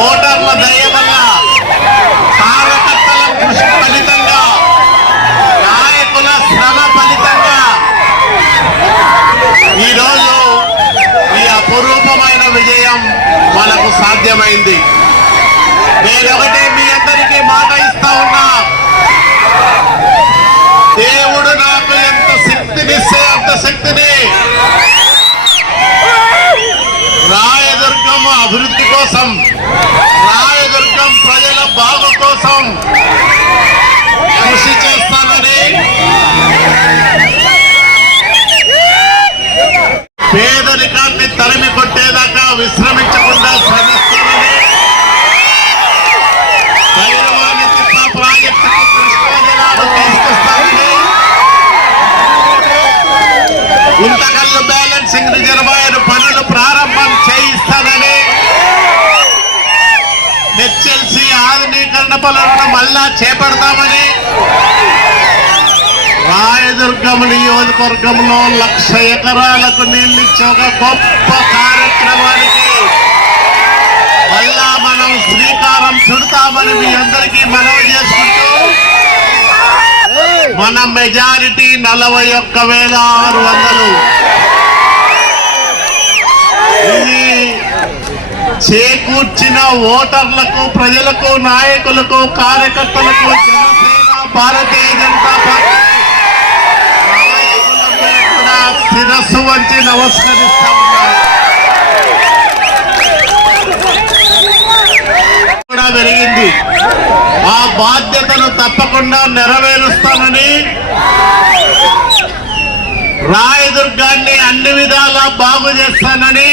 ఓటర్ల దయ వల్ల కార్యకర్తల ఫలితంగా నాయకుల శ్రమ ఫలితంగా ఈరోజు ఈ అపురూపమైన విజయం మనకు సాధ్యమైంది. నేనొకటే అభివృద్ధి కోసం రాయదుర్గం ప్రజల బాగు కోసం కృషి చేస్తానని పేదరికాన్ని తరిమి కొట్టేదాకా విశ్రమించ కార్యకలాపాలను మళ్ళా చేపడతామని. రాయదుర్గం నియోజకవర్గంలో లక్ష ఎకరాలకు నీళ్ళిచ్చే ఒక గొప్ప కార్యక్రమానికి మళ్ళా మనం శ్రీకారం చుడతామని మీ అందరికీ మనవి చేసుకుంటూ మన మెజారిటీ నలభై ఒక్క వేల ఆరు వందలు. చేకూర్చిన ఓటర్లకు ప్రజలకు నాయకులకు కార్యకర్తలకు జనసేన భారతీయ జనతా పార్టీ కూడా శిరస్సు వంచి నమస్కరిస్తా కూడా పెరిగింది ఆ బాధ్యతను తప్పకుండా నెరవేరుస్తానని రాయదుర్గాన్ని అన్ని విధాలా బాగు చేస్తానని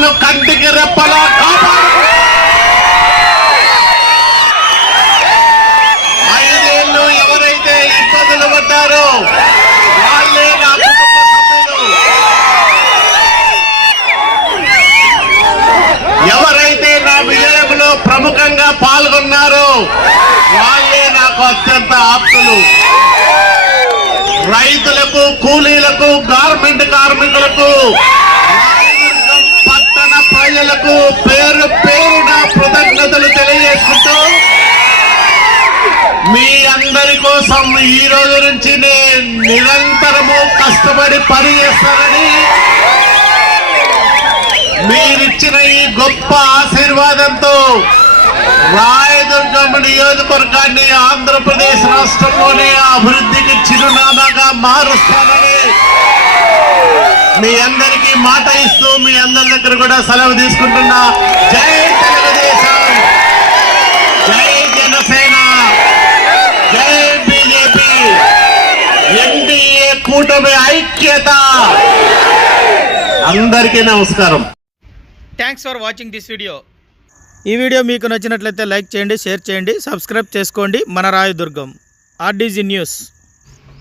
మిమ్మల్ని కంటికి రెప్పలా ఐదేళ్ళు ఎవరైతే ఇబ్బందులు పడ్డారో వాళ్ళే నా కుటుంబ సభ్యులు. ఎవరైతే నా విజయంలో ప్రముఖంగా పాల్గొన్నారో వాళ్ళే నాకు అత్యంత ఆప్తులు. రైతులకు కూలీలకు గార్మెంట్ కార్మికులకు ప్రజలకు పేరు పేరున కృతజ్ఞతలు తెలియజేసుకుంటూ మీ అందరి కోసం ఈ రోజు నుంచి నేను నిరంతరము కష్టపడి పని చేస్తానని మీరిచ్చిన ఈ గొప్ప ఆశీర్వాదంతో రాయదుర్గం నియోజకవర్గాన్ని ఆంధ్రప్రదేశ్ రాష్ట్రంలోనే అభివృద్ధికి చిరునామాగా మారుస్తానని మీ అందరికీ మాట ఇస్తూ మీ అందరి దగ్గర కూడా సెలవు తీసుకుంటున్నా. జై తెలుగుదేశం. జై జనసేన. జై బీజేపీ. ఎన్డీఏ కూటమి ఐక్యత. అందరికీ నమస్కారం. Thanks for watching this video ఈ వీడియో మీకు నచ్చినట్లయితే లైక్ చేయండి షేర్ చేయండి సబ్స్క్రైబ్ చేసుకోండి. మన రాయదుర్గం. RDG news.